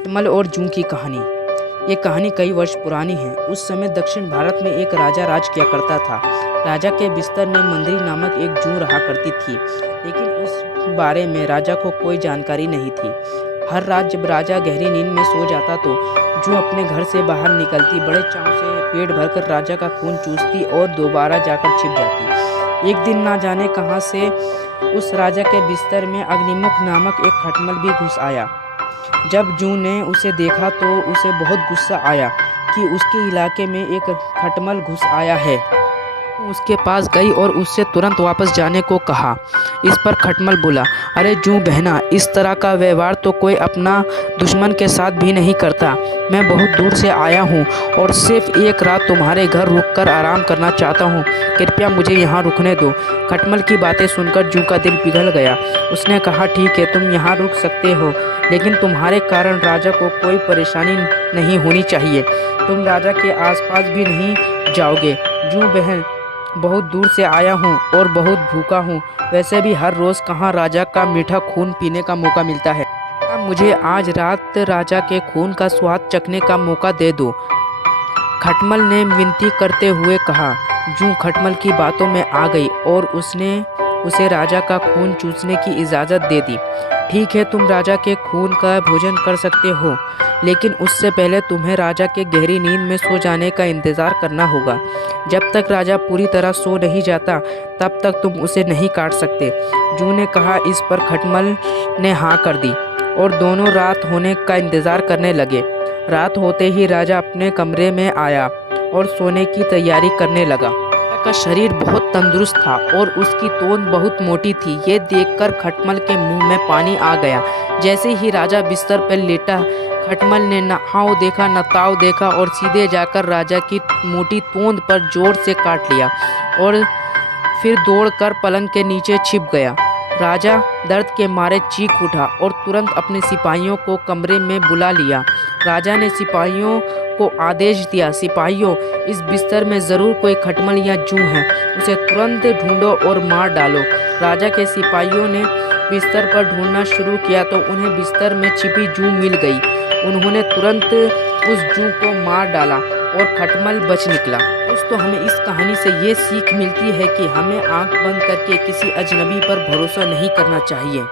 खटमल और जूं की कहानी। ये कहानी कई वर्ष पुरानी है। उस समय दक्षिण भारत में एक राजा राज किया करता था। राजा के बिस्तर में मंदरी नामक एक जूं रहा करती थी, लेकिन उस बारे में राजा को कोई जानकारी नहीं थी। हर रात जब राजा गहरी नींद में सो जाता तो जूं अपने घर से बाहर निकलती, बड़े चाव से पेट भरकर राजा का खून चूसती और दोबारा जाकर छिप जाती। एक दिन ना जाने कहां से उस राजा के बिस्तर में अग्निमुख नामक एक खटमल भी घुस आया। जब जूं ने उसे देखा तो उसे बहुत गुस्सा आया कि उसके इलाके में एक खटमल घुस आया है। उसके पास गई और उससे तुरंत वापस जाने को कहा। इस पर खटमल बोला, अरे जूं बहना, इस तरह का व्यवहार तो कोई अपना दुश्मन के साथ भी नहीं करता। मैं बहुत दूर से आया हूँ और सिर्फ एक रात तुम्हारे घर रुककर आराम करना चाहता हूँ। कृपया मुझे यहाँ रुकने दो। खटमल की बातें सुनकर जूं का दिल पिघल गया। उसने कहा, ठीक है, तुम यहाँ रुक सकते हो, लेकिन तुम्हारे कारण राजा को कोई परेशानी नहीं होनी चाहिए। तुम राजा के आसपास भी नहीं जाओगे। जूं बहन, बहुत दूर से आया हूँ और बहुत भूखा हूँ। वैसे भी हर रोज़ कहाँ राजा का मीठा खून पीने का मौका मिलता है। मुझे आज रात राजा के खून का स्वाद चखने का मौका दे दो। खटमल ने विनती करते हुए कहा। जूं खटमल की बातों में आ गई और उसने उसे राजा का खून चूसने की इजाज़त दे दी। ठीक है, तुम राजा के खून का भोजन कर सकते हो, लेकिन उससे पहले तुम्हें राजा के गहरी नींद में सो जाने का इंतज़ार करना होगा। जब तक राजा पूरी तरह सो नहीं जाता तब तक तुम उसे नहीं काट सकते। जूं ने कहा। इस पर खटमल ने हाँ कर दी और दोनों रात होने का इंतज़ार करने लगे। रात होते ही राजा अपने कमरे में आया और सोने की तैयारी करने लगा। का शरीर बहुत तंदुरुस्त था और उसकी तोंद बहुत मोटी थी। ये देखकर खटमल के मुंह में पानी आ गया। जैसे ही राजा बिस्तर पर लेटा, खटमल ने न हाव देखा न ताव देखा और सीधे जाकर राजा की मोटी तोंद पर जोर से काट लिया और फिर दौड़कर पलंग के नीचे छिप गया। राजा दर्द के मारे चीख उठा और तुरंत अपने सिपाहियों को कमरे में बुला लिया। राजा ने सिपाहियों को आदेश दिया, सिपाहियों, इस बिस्तर में ज़रूर कोई खटमल या जूं है, उसे तुरंत ढूंढो और मार डालो। राजा के सिपाहियों ने बिस्तर पर ढूंढना शुरू किया तो उन्हें बिस्तर में छिपी जूं मिल गई। उन्होंने तुरंत उस जूं को मार डाला और खटमल बच निकला। दोस्तों, हमें इस कहानी से ये सीख मिलती है कि हमें आंख बंद करके किसी अजनबी पर भरोसा नहीं करना चाहिए।